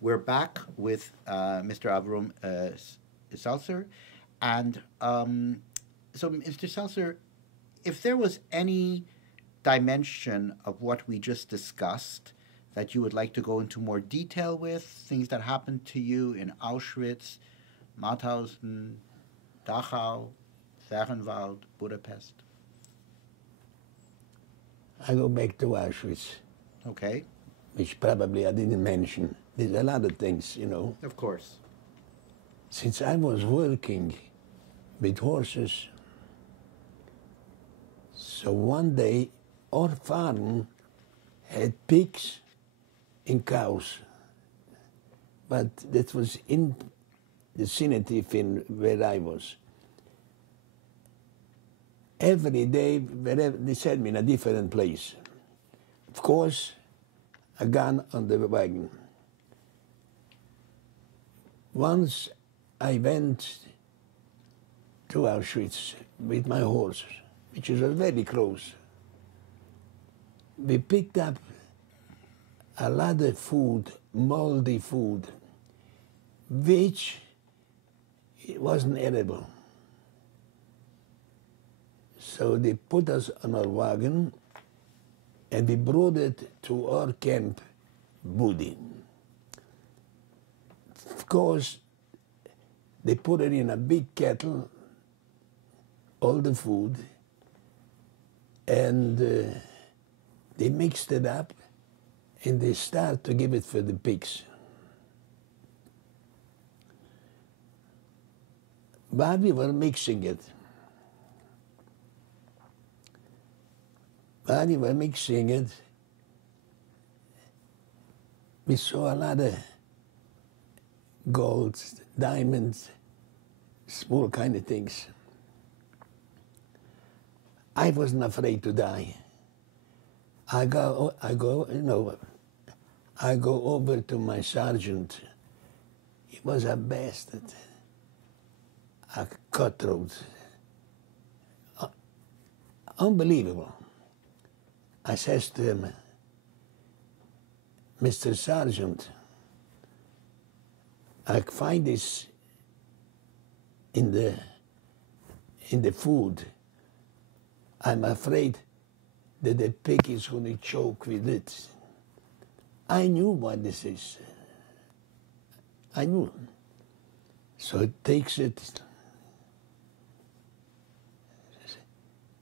We're back with Mr. Avraham Zelcer. And so, Mr. Seltzer, if there was any dimension of what we just discussed that you would like to go into more detail with, things that happened to you in Auschwitz, Mauthausen, Dachau, Fehrenwald, Budapest. I go back to Auschwitz, Okay. which probably I didn't mention. There's a lot of things, you know. Of course. Since I was working with horses, so one day our farm had pigs and cows, but that was in the vicinity in where I was. Every day, wherever they sent me in a different place. Of course, a gun on the wagon. Once I went to Auschwitz with my horse, which was very close. We picked up a lot of food, moldy food, which it wasn't edible. So they put us on a wagon and we brought it to our camp, Budi. Of course, they put it in a big kettle, all the food, and they mixed it up and they start to give it for the pigs. While we were mixing it, we saw a lot of gold, diamonds, small kind of things. I wasn't afraid to die. I go over to my sergeant. He was a bastard, a cutthroat, unbelievable. I says to him, Mr. Sergeant, I find this in the food. I'm afraid that the pig is going to choke with it. I knew what this is. I knew. So he takes it.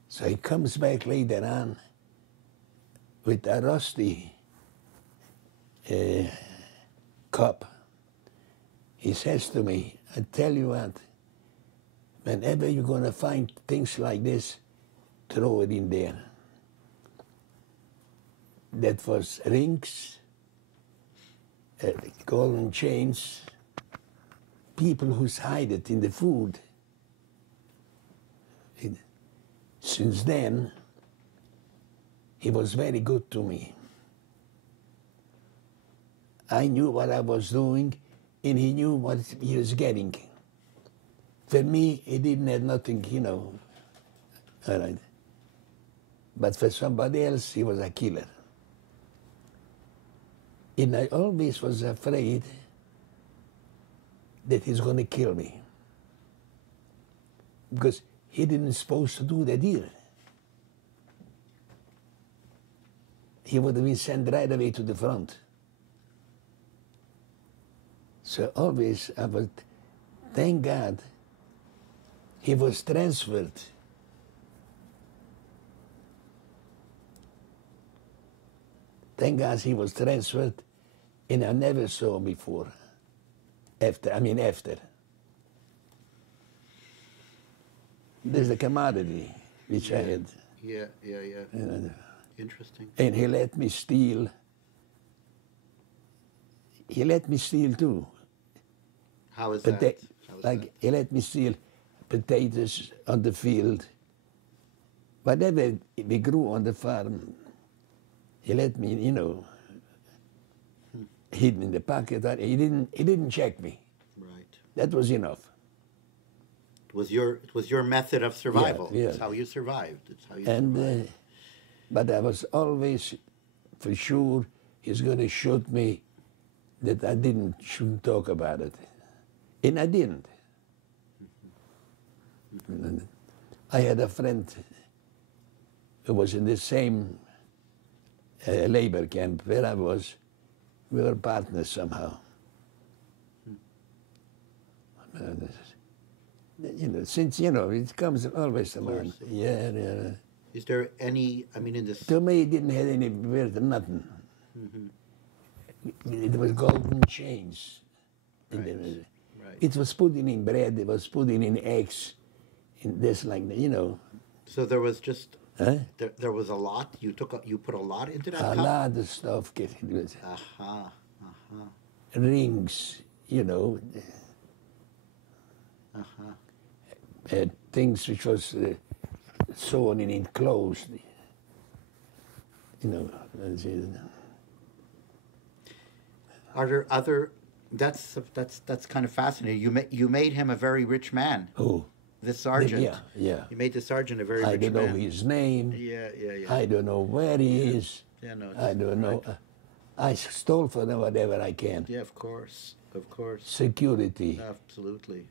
So he comes back later on with a rusty cup. He says to me, I tell you what, whenever you're going to find things like this, throw it in there. That was rings, golden chains, people who hide it in the food. Since then, he was very good to me. I knew what I was doing, and he knew what he was getting. For me, he didn't have nothing, you know. All right. But for somebody else, he was a killer. And I always was afraid that he's going to kill me. Because he didn't supposed to do that either. He would have been sent right away to the front. So always I would, thank God, he was transferred. Thank God he was transferred, and I never saw him before. After. There's the commodity which I had. Yeah. Interesting. And he let me steal. He let me steal too. How is that? He let me steal potatoes on the field. Whatever we grew on the farm, he let me, hidden in the pocket. He didn't check me. Right. That was enough. It was your method of survival. Yeah. It's how you survived. It's how you survived. But I was always for sure he's going to shoot me that I shouldn't talk about it. And I didn't. I had a friend who was in the same labor camp where I was. We were partners somehow. Since, it comes always to mind. Yeah. Is there any, I mean, in this... To me, it didn't have any worth, nothing. It was golden chains. Right. It was putting in bread, it was putting in eggs, in this like, So there was just, Huh? there was a lot, you put a lot into that A cup? lot of stuff. Rings, things which was sewn and enclosed. That's it. Are there other, that's kind of fascinating. You made him a very rich man. Who? The sergeant. Yeah. You made the sergeant a very I rich don't man. know his name. Yeah. I don't know where he is. Yeah, no, I don't know. right. I stole for them whatever I can. Yeah, of course. Security. Absolutely.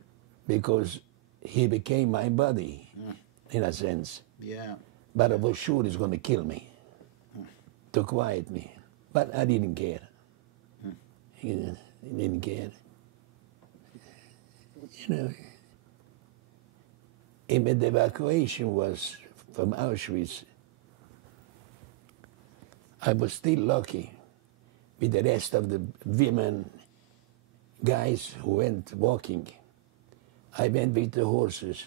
Because he became my buddy, in a sense. Yeah. But I was sure he's going to kill me, to quiet me. But I didn't care. He didn't care. And when the evacuation was from Auschwitz, I was still lucky with the rest of the women, guys who went walking. I went with the horses.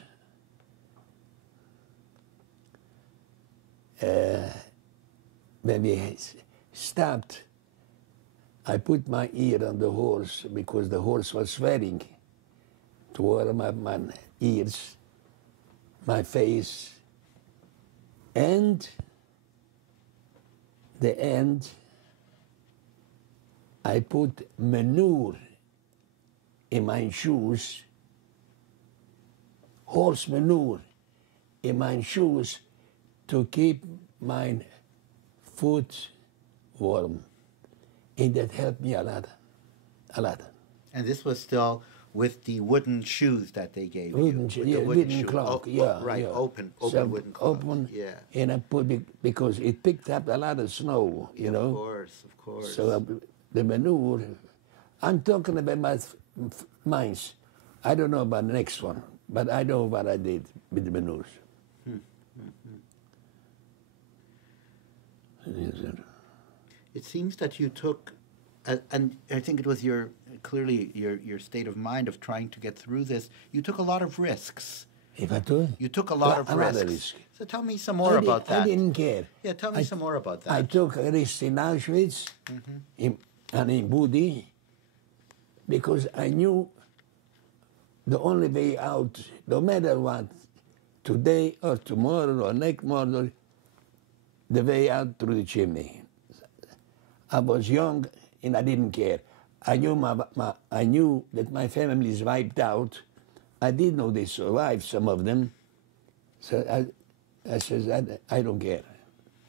When we stopped, I put my ear on the horse because the horse was swearing to warm up my ears, my face, and the end, I put manure in my shoes, horse manure in my shoes to keep my foot warm. And that helped me a lot. And this was still with the wooden shoes that they gave Wooden, you. With yeah, the wooden shoe. clock, Right, yeah. open wooden clock. Open, Yeah. and I put it, because it picked up a lot of snow, Of course. So the manure, I'm talking about my mines. I don't know about the next one, but I know what I did with the manures. It seems that you took, and I think it was clearly your state of mind of trying to get through this. You took a lot of risks. If I do? You took a lot of risks. Risk. So tell me some more about that. I didn't care. Yeah, tell me some more about that. I took a risk in Auschwitz and in Budi because I knew the only way out, no matter what, today or tomorrow or next morning, the way out through the chimney. I was young and I didn't care. I knew that my family is wiped out. I did know they survived, some of them. So I said, I don't care.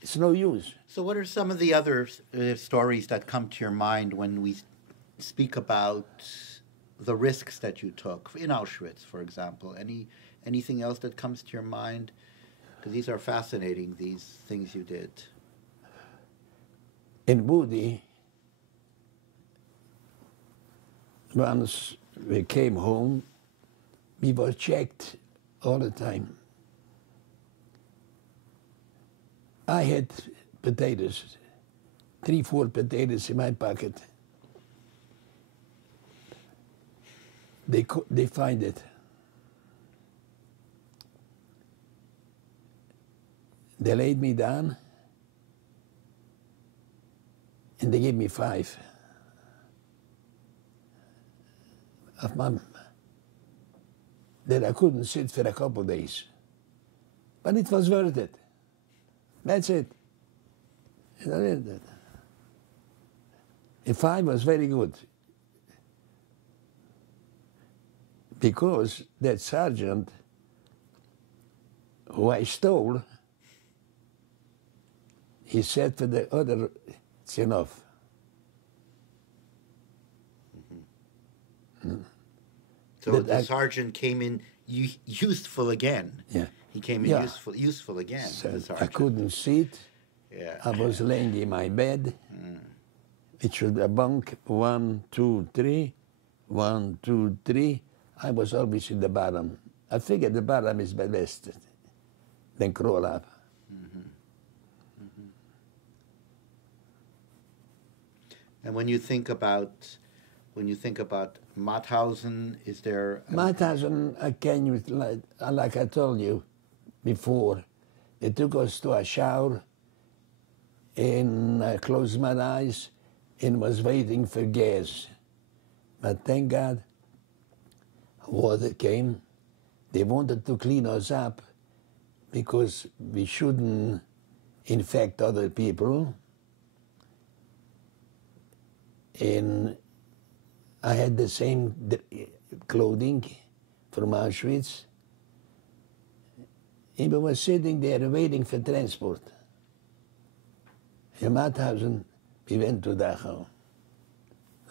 It's no use. So what are some of the other stories that come to your mind when we speak about the risks that you took in Auschwitz, for example? Anything else that comes to your mind? Because these are fascinating, these things you did. In Budi, once we came home, we were checked all the time. I had potatoes, 3-4 potatoes in my pocket. They find it. They laid me down and they gave me 5 of mom that I couldn't sit for a couple of days. But it was worth it. That's it. And 5 was very good. Because that sergeant who I stole, he said to the other, it's enough. So the sergeant came in useful again. Yeah. He came in Yeah. useful again. So The I sergeant. couldn't sit. Yeah. I was laying in my bed. It should be a bunk, 1, 2, 3, 1, 2, 3. I was always in the bottom. I figured the bottom is the best. Then crawl up. And when you think about Mauthausen, is there? Mauthausen, like I told you before, they took us to a shower, and I closed my eyes and was waiting for gas. But thank God, water came. They wanted to clean us up because we shouldn't infect other people. And I had the same clothing from Auschwitz. And we were sitting there waiting for transport. In Mauthausen, we went to Dachau.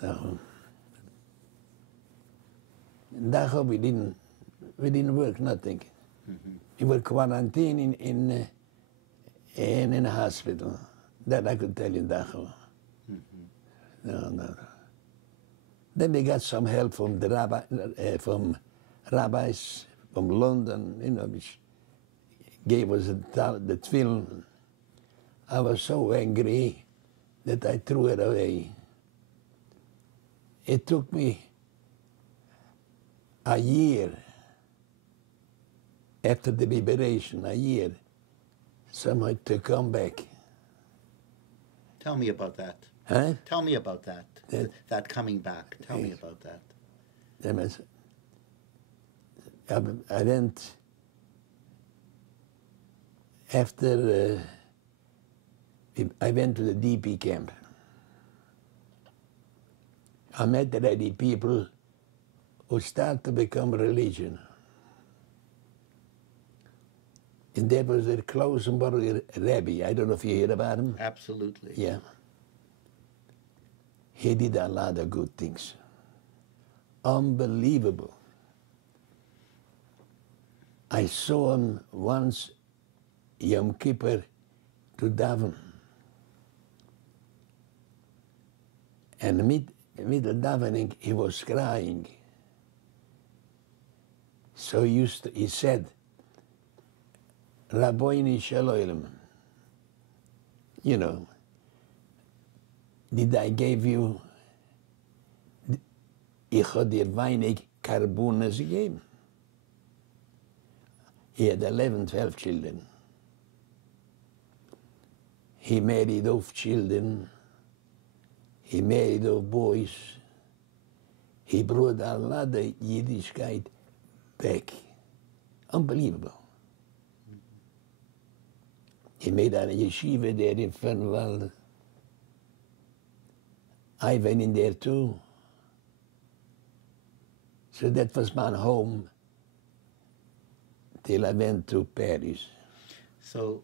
In Dachau, we didn't work, nothing. We were quarantined in a hospital. That I could tell you, Dachau. No. Then we got some help from the rabbis from London, which gave us the film. I was so angry that I threw it away. It took me a year after the liberation, somehow to come back. Tell me about that. Huh? Tell me about that. That coming back. Tell me about that. I went after I went to the DP camp. I met already people who start to become religion. And there was a Klausenberger Rebbe. I don't know if you hear about him. Absolutely. Yeah. He did a lot of good things. Unbelievable. I saw him once, Yom Kippur, to daven. And middle davening, he was crying. So he said, Rabbeinu Shalom, did I give you, ich had dir weinig Karbones gegeben. He had 11, 12 children. He married off children. He married off boys. He brought a lot of Yiddishkeit back. Unbelievable. He made a yeshiva there in Fernwald. I went in there too. So that was my home till I went to Paris. So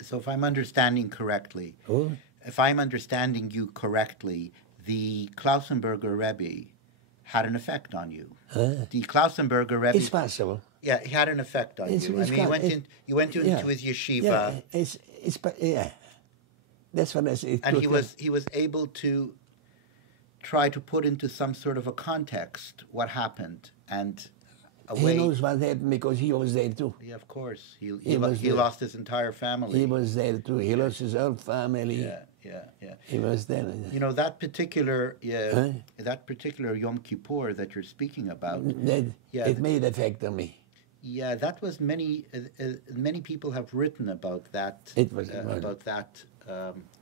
if I'm understanding correctly, Oh? if I'm understanding you correctly, the Klausenberger Rebbe had an effect on you. The Klausenberger Rebbe. It's possible. Yeah, he had an effect on you. I mean, you went into his yeshiva. Yeah. That's what I said. And he was able to try to put into some sort of a context what happened and a way. He knows what happened because he was there too. Yeah, of course. He He lost his entire family. He was there too. He lost his whole family. Yeah. He was there. That particular Yom Kippur that you're speaking about. It made effect on me. Yeah, that was many people have written about that. It was about that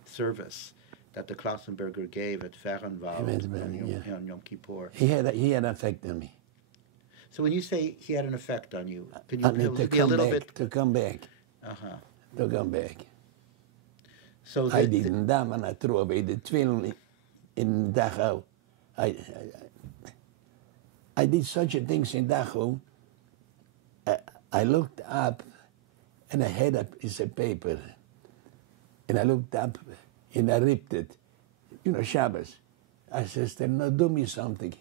service that the Klausenberger gave at Fernwald on Yom Kippur. He had an effect on me. So when you say he had an effect on you, can you be a little bit to come back? To come back. So I didn't daven. I threw away the film in Dachau. I did such things in Dachau. I looked up, and I had a piece of paper, and I looked up, and I ripped it. Shabbos. I said, "Now do me something."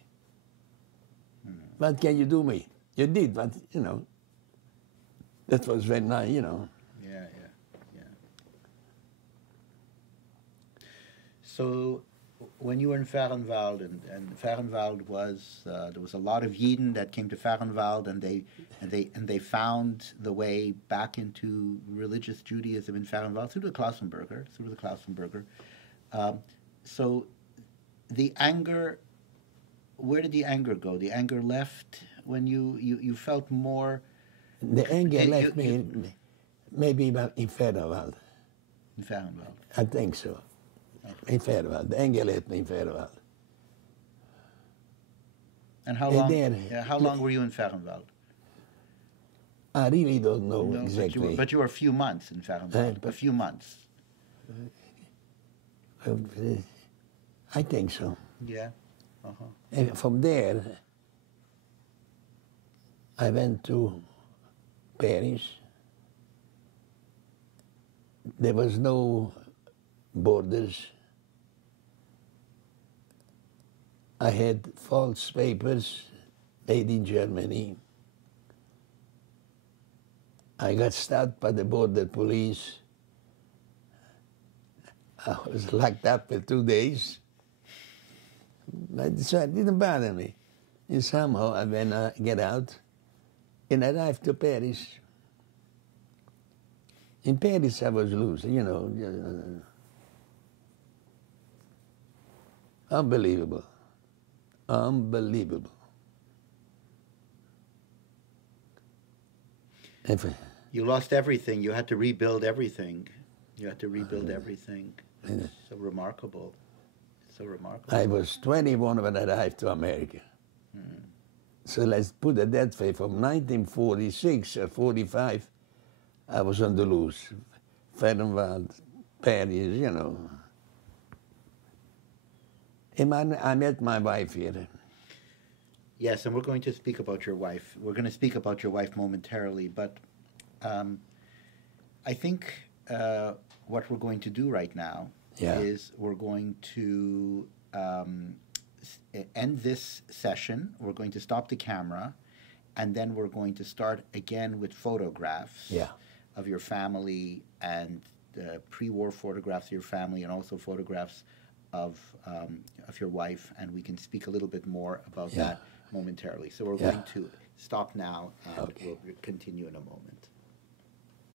what can you do me? You did, but, you know, that was very nice, you know. Yeah. So, when you were in Fahrenwald, and Fahrenwald was there was a lot of Yidden that came to Fahrenwald, and they found the way back into religious Judaism in Fahrenwald through the Klausenberger. So, the anger, where did the anger go? The anger left when you felt more. The anger left me maybe about in Fahrenwald. In Fahrenwald. I think so. Okay. In Fahrenwald. The anger left me in Fahrenwald. And how long were you in Fahrenwald? I really don't know No, exactly. But you were a few months in Fahrenwald. A few months. I think so. Yeah. Uh-huh. And from there, I went to Paris. There was no borders. I had false papers made in Germany. I got stopped by the border police. I was locked up for 2 days. So it didn't bother me. And somehow, when I get out, and I arrived to Paris. In Paris, I was losing, you know. Unbelievable. Unbelievable. You lost everything. You had to rebuild everything. Everything. It's so remarkable. So remarkable. I was 21 when I arrived to America. So let's put it that way. From 1946 or 45, I was on the loose. Fahrenwald, Paris, you know. And I met my wife here. Yes, and we're going to speak about your wife. We're going to speak about your wife momentarily, but I think what we're going to do right now is we're going to end this session. We're going to stop the camera, and then we're going to start again with photographs of your family and pre-war photographs of your family, and also photographs of your wife, and we can speak a little bit more about that momentarily. So we're going to stop now, and we'll continue in a moment.